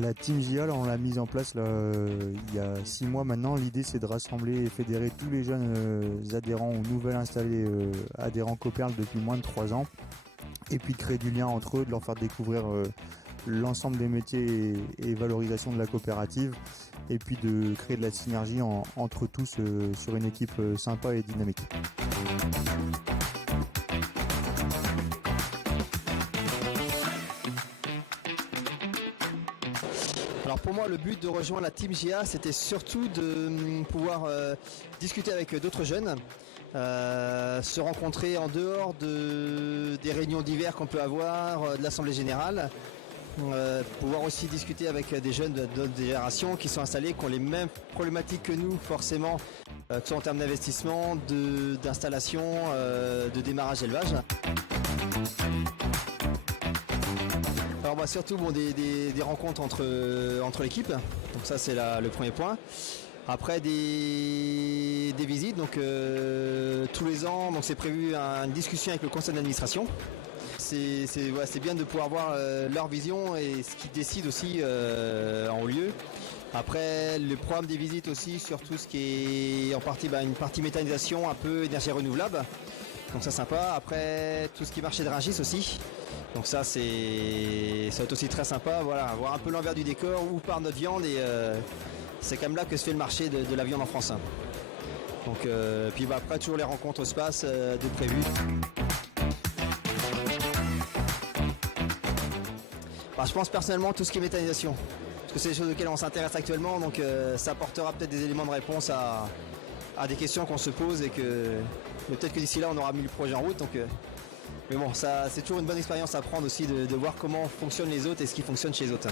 La Team JA, là, on l'a mise en place là, il y a 6 mois maintenant. L'idée, c'est de rassembler et fédérer tous les jeunes adhérents ou nouvelles installés adhérents Coperle depuis moins de 3 ans. Et puis de créer du lien entre eux, de leur faire découvrir l'ensemble des métiers et valorisation de la coopérative. Et puis de créer de la synergie entre tous sur une équipe sympa et dynamique. Alors pour moi, le but de rejoindre la Team JA, c'était surtout de pouvoir discuter avec d'autres jeunes, se rencontrer en dehors des réunions d'hiver qu'on peut avoir, de l'Assemblée Générale, pouvoir aussi discuter avec des jeunes d'autres générations qui sont installés, qui ont les mêmes problématiques que nous forcément, que ce soit en termes d'investissement, d'installation, de démarrage élevage. Alors bah, surtout des rencontres entre l'équipe, donc ça c'est le premier point. Après des visites, donc tous les ans, donc c'est prévu une discussion avec le conseil d'administration. C'est bien de pouvoir voir leur vision et ce qu'ils décident aussi en haut lieu. Après le programme des visites aussi sur tout ce qui est en partie une partie méthanisation, un peu énergie renouvelable. Donc ça sympa. Après tout ce qui est marché de Rungis aussi. Donc ça va être aussi très sympa, voilà, voir un peu l'envers du décor où part notre viande et c'est quand même là que se fait le marché de la viande en France. Donc puis après toujours les rencontres au space de prévues. Je pense personnellement tout ce qui est méthanisation, parce que c'est des choses auxquelles on s'intéresse actuellement, donc ça apportera peut-être des éléments de réponse à des questions qu'on se pose et peut-être que d'ici là on aura mis le projet en route. Donc, mais bon, c'est toujours une bonne expérience à prendre aussi de voir comment fonctionnent les autres et ce qui fonctionne chez les autres.